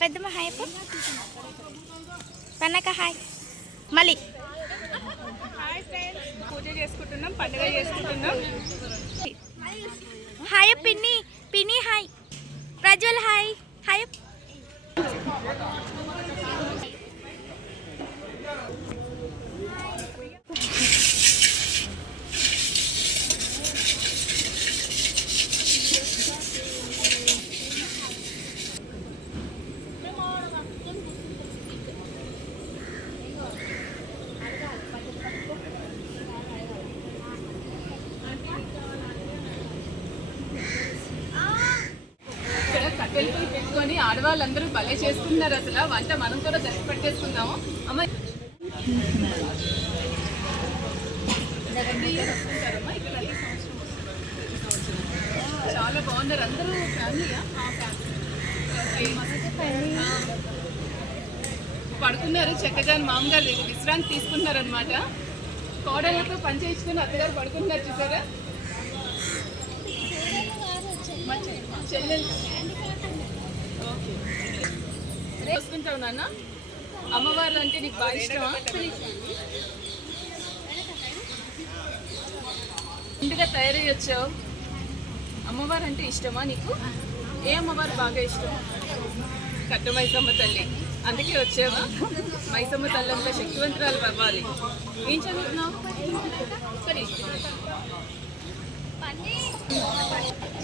పెద్దమ్మ hi. పన్నక hi మళ్ళీ పూజ చేసుకుంటున్నాం పండుగ చేసుకుంటున్నాం. హాయ్ పిన్ని పిన్ని హాయ్. ప్రజ్వల్ హాయ్. హాయ్. ఆడవాళ్ళందరూ భలే చేసుకున్నారు అసలు. వంట మనం కూడా జరిగి పెట్టేసుకుందాము. అమ్మ చాలా బాగున్నారు. అందరూ ఫ్యామిలీయా? పడుకున్నారు. చక్కగా మామూలుగా లేదు విశ్రాంతి తీసుకున్నారు అనమాట కోడలతో పని చేయించుకుని అత్తగారు పడుకున్నారు చూసారా? చెల్లెలు. ఓకే. వస్తుంటావు నాన్న. అమ్మవారు అంటే నీకు బాగా ఇష్టమా? ఇంటిగా తయారై వచ్చావు అమ్మవారు అంటే ఇష్టమా నీకు? ఏ అమ్మవారు బాగా ఇష్టం? కట్ట మైసమ్మ తల్లి. అందుకే వచ్చావా? మైసమ్మ తల్లి అంతా శక్తివంతురాలు అవ్వాలి. ఏం చదువుతున్నావు? సరే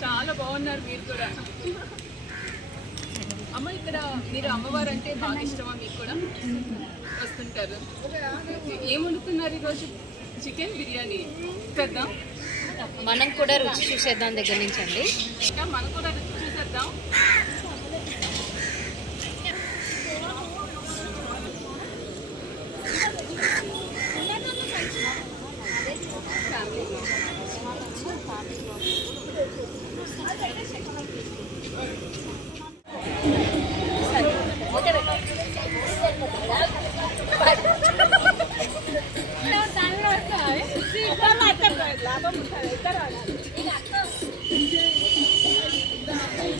చాలా బాగున్నారు మీరు కూడా. అమ్మ ఇక్కడ మీరు అమ్మవారు అంటే బాగా ఇష్టమా మీకు కూడా? వస్తుంటారు. ఏం వండుతున్నారు ఈరోజు? చికెన్ బిర్యానీ. చేద్దాం. మనం కూడా రుచి చూసేద్దాం దగ్గర నుంచి అండి ఇంకా మనం కూడా రుచి చూసేద్దాం.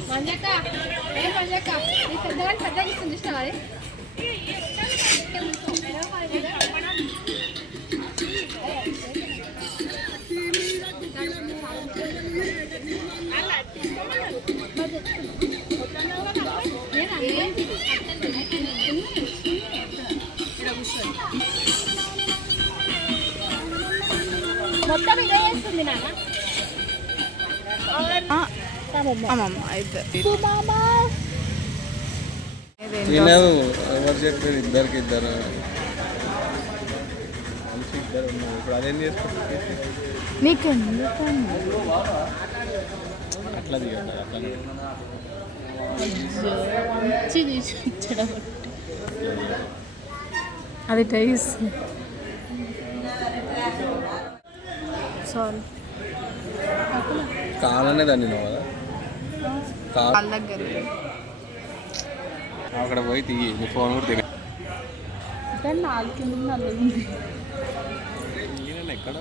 మంజక్క ఏం మంజక్క నీ పెద్దవాళ్ళు పెద్దగా ఇస్తుంది ఇష్టం అది మొత్తం ఇదే చేస్తుంది నాన్న. అమ్మమ్మ. అయితే. తినదు ఎవరు చెప్పారు ఇద్దరికి ఇద్దరు. ఇద్దరు ఉన్నారు. ఇప్పుడు అదేం చేసుకుంటారు? నీకు అట్లా దిగండి అట్లా అది టైస్ సారీ. కాలనే దాన్ని నువ్వు కదా? దగ్గర. అక్కడ పోయి దిగి నీ ఫోన్ కూడా దిగ నాలుగు కింద నల్లుంది ఎక్కడ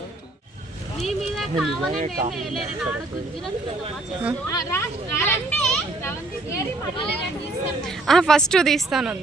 ఫస్ట్ తీస్తాను